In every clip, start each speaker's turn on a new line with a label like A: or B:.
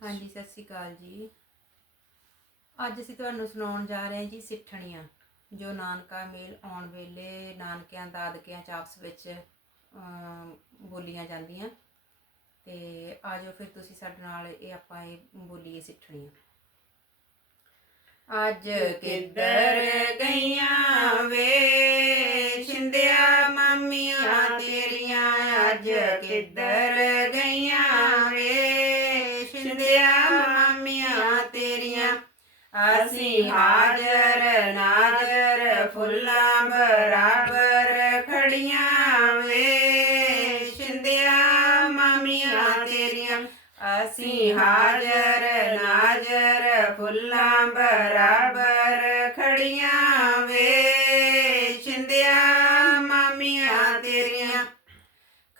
A: ਹਾਂਜੀ, ਸਤਿ ਸ਼੍ਰੀ ਅਕਾਲ ਜੀ। ਅੱਜ ਅਸੀਂ ਤੁਹਾਨੂੰ ਸੁਣਾਉਣ ਜਾ ਰਹੇ ਹਾਂ ਜੀ ਸਿੱਠਣੀਆਂ, ਜੋ ਨਾਨਕਾ ਮੇਲ ਆਉਣ ਵੇਲੇ ਨਾਨਕਿਆਂ, ਦਾਦਕਿਆਂ ਚ ਆਪਸ ਵਿੱਚ ਬੋਲੀਆਂ ਜਾਂਦੀਆਂ। ਤੇ ਆਜੋ ਫਿਰ ਤੁਸੀਂ ਸਾਡੇ ਨਾਲ ਇਹ ਆਪਾਂ ਇਹ ਬੋਲੀਏ ਸਿੱਠਣੀਆਂ। ਅੱਜ ਕਿੱਧਰ ਗਈਆਂ ਵੇ? ਛਿੰਦਿਆ ਮਾਮੀਆਂ ਤੇਰੀਆਂ, ਅੱਜ ਕਿੱਧਰ ਗਈਆਂ ਵੇ? ਛਿੰਦਿਆ ਮਾਮੀਆਂ ਤੇਰੀਆਂ, ਅਸੀਂ ਹਾਜ਼ਰ, ਨਾਜ਼ਰ, ਫੁੱਲਾਂ ਬਰਾਬਰ ਖੜੀਆਂ ਵੇ। ਛਿੰਦਿਆ, ਮਾਮੀਆਂ ਤੇਰੀਆਂ, ਅਸੀਂ ਹਾਜ਼ਰ, ਨਾਜ਼ਰ, ਫੁੱਲਾਂ ਬਰਾਬਰ ਖੜੀਆਂ ਵੇ।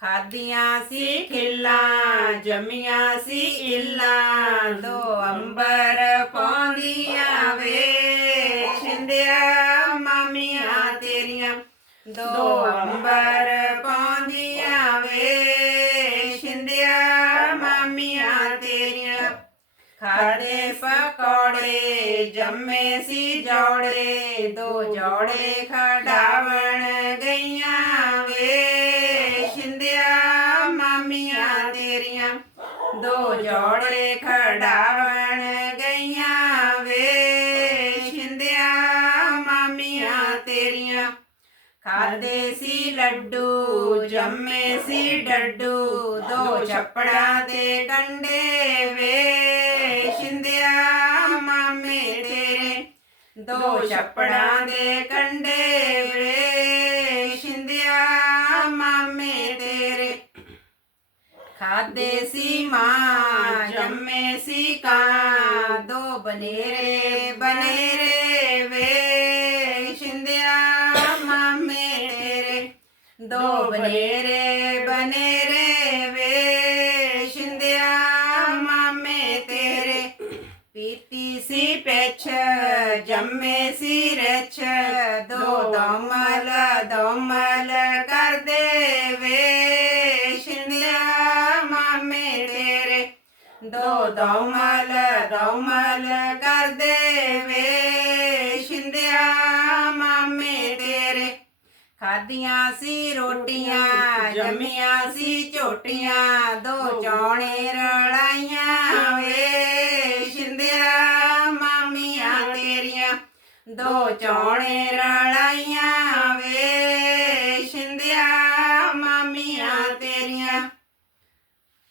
A: ਖਾਦੀਆਂ ਸੀ ਖਿੱਲਾਂ ਜਮੀਆਂ ਸੀ ਇੱਲਾਂ ਦੋ ਅੰਬਰ ਪਾਉਂਦੀਆਂ ਵੇ ਛਿੰਦਿਆ ਮਾਮੀਆਂ ਤੇਰੀਆਂ। ਦੋ ਅੰਬਰ ਪਾਉਂਦੀਆਂ ਵੇ ਛਿੰਦਿਆ ਮਾਮੀਆਂ ਤੇਰੀਆਂ। ਖਾਦੇ ਪਕੌੜੇ ਜੰਮੇ ਸੀ ਜੋੜੇ ਦੋ ਜੋੜੇ ਖਡਾਵਣ ਦੋ ਜੋੜੇ ਖਡਾਵਣ ਗਈਆਂ ਵੇ। ਛਿੰਦਿਆ ਮਾਮੀਆਂ ਤੇਰੀਆਂ। ਖਾਦੇ ਸੀ ਲੱਡੂ, ਜੰਮੇ ਸੀ ਡੱਡੂ। ਦੋ ਛੱਪੜਾਂ ਦੇ ਕੰਡੇ ਵੇ। ਛਿੰਦਿਆ ਮਾਮੇ ਤੇਰੇ। ਦੋ ਛੱਪੜਾਂ ਦੇ ਖਾਦੇ ਸੀ ਮਾਂ ਜੰਮੇ ਸੀ ਕਾਂ ਦੋ ਬਨੇਰੇ ਬਨੇਰੇ ਵੇ ਛਿੰਦਿਆ ਮਾਮੇ ਤੇਰੇ ਦੋ ਬਨੇਰੇ ਬਨੇਰੇ ਵੇ ਸ਼ਿੰਦਿਆ ਮਾਮੇ ਤੇਰੇ ਪੀਤੀ ਸੀ ਪਿੱਛ ਜੰਮੇ ਸੀ ਰਿਛ ਦੋ ਦਮਲ ਦਮਲ ਕਰਦੇ ਵੇ। ਛਿੰਦਿਆ ਮਾਮੇ ਤੇਰੇ। ਖਾਦੀਆਂ ਸੀ ਰੋਟੀਆਂ, ਜੰਮੀਆਂ ਸੀ ਝੋਟੀਆਂ। ਦੋ ਚੌਣੇ ਰਲਾਈਆਂ ਵੇ। ਛਿੰਦਿਆ ਮਾਮੀਆਂ ਤੇਰੀਆਂ। ਦੋ ਚੌਣੇ ਰਲਾਈਆਂ